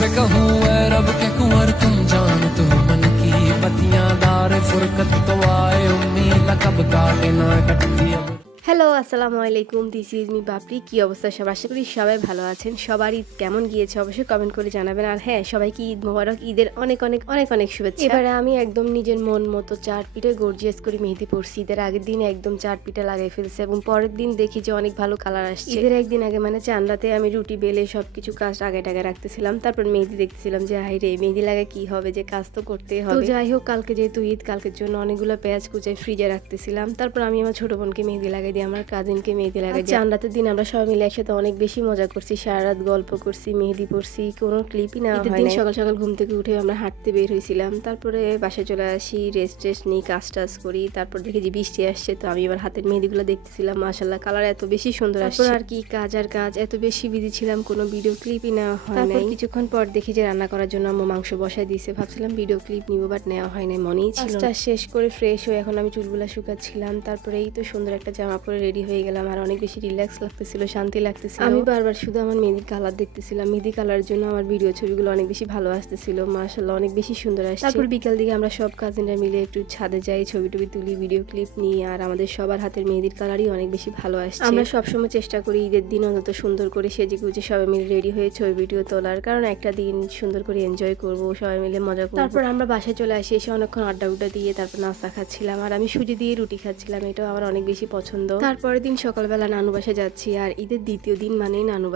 कैसे कहूँ ऐ रब के कुंवर तुम जान तू मन की बत्तियां दार फुरकत तो आए उम्मीद कब काटे ना कटती अब। হ্যালো আসসালামু আলাইকুম, দিস ইজ মি বাপরি। কি অবস্থা সব? আশা করি সবাই ভালো আছেন। সবার ঈদ কেমন গিয়েছে অবশ্যই কমেন্ট করে জানাবেন। আর হ্যাঁ, সবাইকে ঈদ মোবারক, ঈদের অনেক অনেক অনেক অনেক শুভেচ্ছা। এবারে আমি একদম নিজের মন মতো চার পিঠে গর্জিয়াস করে মেহেদি পড়ছি। ঈদের আগের দিন একদম চার পিঠে লাগাই ফেলছে এবং পরের দিন দেখি যে অনেক ভালো কালার আসছে। ঈদের একদিন আগে মানে চান রাতে আমি রুটি বেলে সবকিছু কাজ আগে টাগে রাখতেছিলাম, তারপর মেহেদি দেখতেছিলাম যে হাই রে মেহেদি লাগায় কি হবে, যে কাজ তো করতেই হবে। তো যাই হোক, কালকে যেহেতু ঈদ, কালকের জন্য অনেকগুলো পেঁয়াজ কুচাই ফ্রিজে রাখতেছিলাম। তারপর আমি আমার ছোট বোনকে মেহেদি লাগাই দিই, আমার কাজিনকে মেহেদি লাগাই। চান রাতের দিন আমরা সবাই মিলে একসাথে অনেক বেশি মজা করছি, সারা রাত গল্প করছি, মেহেদি পড়ছি, কোনো ক্লিপই না হয় না। সকাল সকাল ঘুম থেকে উঠে আমরা হাঁটতে বের হয়েছিলাম, তারপরে বাসায় চলে আসি, রেস্ট নিই, কাজ টাজ করি। তারপর দেখি যে বৃষ্টি আসছে, তো আমি এবার হাতের মেহেদিগুলো দেখতেছিলাম, মাশাআল্লাহ কালার এত বেশি সুন্দর আসছে। আর কি কাজ আর কাজ, এত বেশি বিজি ছিলাম, কোনো ভিডিও ক্লিপই নেওয়া হয় নাই। তারপর কিছুক্ষণ পর দেখি যে রান্না করার জন্য আম্মু মাংস বসায় দিয়েছে, ভাবছিলাম ভিডিও ক্লিপ নিব, বাট নেওয়া হয় নাই, মনেই ছিল না। শেষ করে ফ্রেশ হয়ে এখন আমি চুলগুলা শুকাচ্ছিলাম, তারপরে এই তো সুন্দর একটা জামা পরে রেডি হয়ে গেলাম। আর অনেক বেশি রিল্যাক্স লাগতেছিল, শান্তি লাগতেছিল। আমি বারবার শুধু আমার মেহেদির কালার দেখতেছিলাম, মেহেদি কালার জন্য আমার ভিডিও ছবিগুলো অনেক বেশি ভালো আসতেছিল, মাশাআল্লাহ অনেক বেশি সুন্দর আসছে। তারপর বিকাল দিকে আমরা সব কাজিনরা মিলে একটু ছাদে যাই, ছবি টবি তুলি, ভিডিও ক্লিপ নিই। আর আমাদের সবার হাতের মেহেদির কালারই অনেক বেশি ভালো আসছে। আমরা সবসময় চেষ্টা করি ঈদের দিন অন্তত সুন্দর করে সেজে গুজে সবাই মিলে রেডি হয়ে ছবি ভিডিও তোলার, কারণ একটা দিন সুন্দর করে এনজয় করব, সবাই মিলে মজা করব। তারপর আমরা বাসায় চলে আসি, এসে অনেকক্ষণ আড্ডা উড্ডা দিয়ে তারপর নাস্তা খাচ্ছিলাম। আর আমি সুজি দিয়ে রুটি খাচ্ছিলাম, এটাও আমার অনেক বেশি পছন্দ। তারপরের দিন সকালবেলা নানু বাসায় যাচ্ছি, আর ঈদের দ্বিতীয় দিন মানেই নানু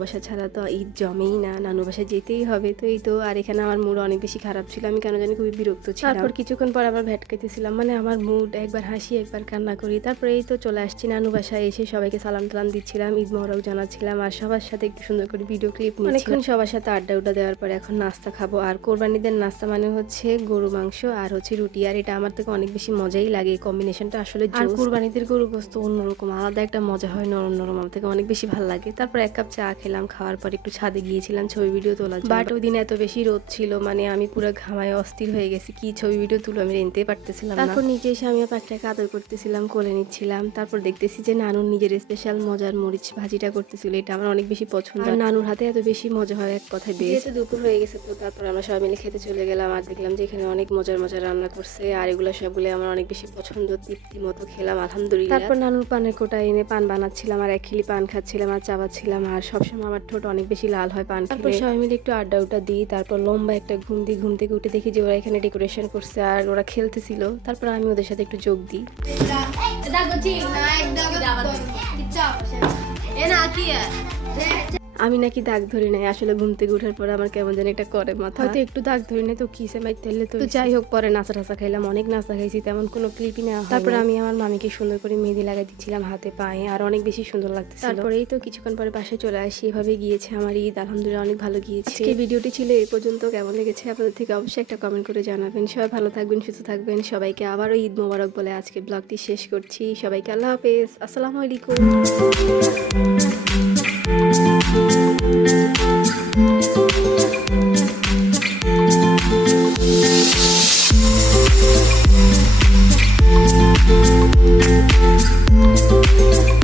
বাসা ছাড়া তো ঈদ জমেই না, নানু বাসায় যেতেই হবে। তো এই তো, আর এখানে আমার মুড অনেক বেশি খারাপ ছিল, আমি কেন জানি খুবই বিরক্ত ছিলাম। তারপর কিছুক্ষণ পর আবার ভেটকাইতেছিলাম, মানে আমার মুড একবার হাসি একবার কান্না করি। তারপরে এই তো চলে আসছি নানু বাসায়, এসে সবাইকে সালাম টালাম দিচ্ছিলাম, ঈদ মোবারক জানাচ্ছিলাম, আর সবার সাথে একটু সুন্দর করে ভিডিও ক্লিপ নিচ্ছিলাম। সবার সাথে আড্ডা উড্ডা দেওয়ার পরে এখন নাস্তা খাবো। আর কোরবানিদের নাস্তা মানে হচ্ছে গরু মাংস আর হচ্ছে রুটি, আর এটা আমার থেকে অনেক বেশি মজাই লাগে, কম্বিনেশনটা আসলে। আর কোরবানিদের গরু গোস্ত অন্যরকম, আলাদা একটা মজা হয়, নরম নরম, আমার থেকে অনেক বেশি ভালো লাগে। তারপর এক কাপ চা খেলাম, খাওয়ার পর একটু ছাদে গিয়েছিলাম ছবি ভিডিও তোলার জন্য। বাট ওই দিন এত বেশি রোদ ছিল, মানে আমি পুরো ঘামায় অস্থির হয়ে গেছি, কি ছবি ভিডিও তুলো আমি নিতেই পারতেছিলাম না। তারপর নিচে এসে আমি পাঁচটাকে আদর করতেছিলাম, কোলে নিচ্ছিলাম। তারপর দেখতেছি যে নানুর নিজের স্পেশাল মজার মরিচ ভাজিটা করতেছিল, এটা আমার অনেক বেশি পছন্দ। আর নানুর হাতে এত বেশি মজা হয়, এক কথায় বেশ। দুপুর হয়ে গেছে, তো তারপর আমরা সবাই মিলে খেতে চলে গেলাম। আর দেখলাম যে এখানে অনেক মজার মজার রান্না করছে, আর এগুলো সবগুলো আমার অনেক বেশি পছন্দ, তৃপ্তি মতো খেলাম আলহামদুলিল্লাহ। তারপর নানুর পানের কোটা এনে পান বানাচ্ছিলাম, আর এক খিলি পান খাচ্ছিলাম আর চাবাচ্ছিলাম। আর সবসময় আমার ঠোঁট অনেক বেশি লাল হয় পান খেলে। তারপর সবাই মিলে একটু আড্ডা উড্ডা দিই, তারপর লম্বা একটা ঘুম থেকে উঠে দেখি যে ওরা এখানে ডেকোরেশন করছে আর ওরা খেলতেছিল। তারপর আমি ওদের সাথে একটু যোগ দিই। আমি নাকি দাগ ধরি নাই, আসলে ঘুম থেকে উঠার পরে আমার কেমন যেন একটা করে মাথা, হয়তো একটু দাগ ধরি নাই, তো কিসে মাই তেলে তো যাই হোক। পরে নাচা টাচা খাইলাম, অনেক নাচা খাইছি, তেমন কোনো ক্লিপই না। তারপর আমি আমার মামিকে সুন্দর করে মেহেদি লাগাই দিচ্ছিলাম হাতে পায়ে, আর অনেক বেশি সুন্দর লাগতেছিল। তারপরেই তো কিছুক্ষণ পরে বাসায় চলে আসি। এভাবে গিয়েছে আমার ঈদ, আলহামদুলিল্লাহ অনেক ভালো গিয়েছে। এই ভিডিওটি ছিল এই পর্যন্ত, কেমন লেগেছে আপনাদের থেকে অবশ্যই একটা কমেন্ট করে জানাবেন। সবাই ভালো থাকবেন, সুস্থ থাকবেন, সবাইকে আবারও ঈদ মোবারক বলে আজকে ব্লগটি শেষ করছি। সবাইকে আল্লাহ হাফেজ, আসসালামু আলাইকুম। Thank you.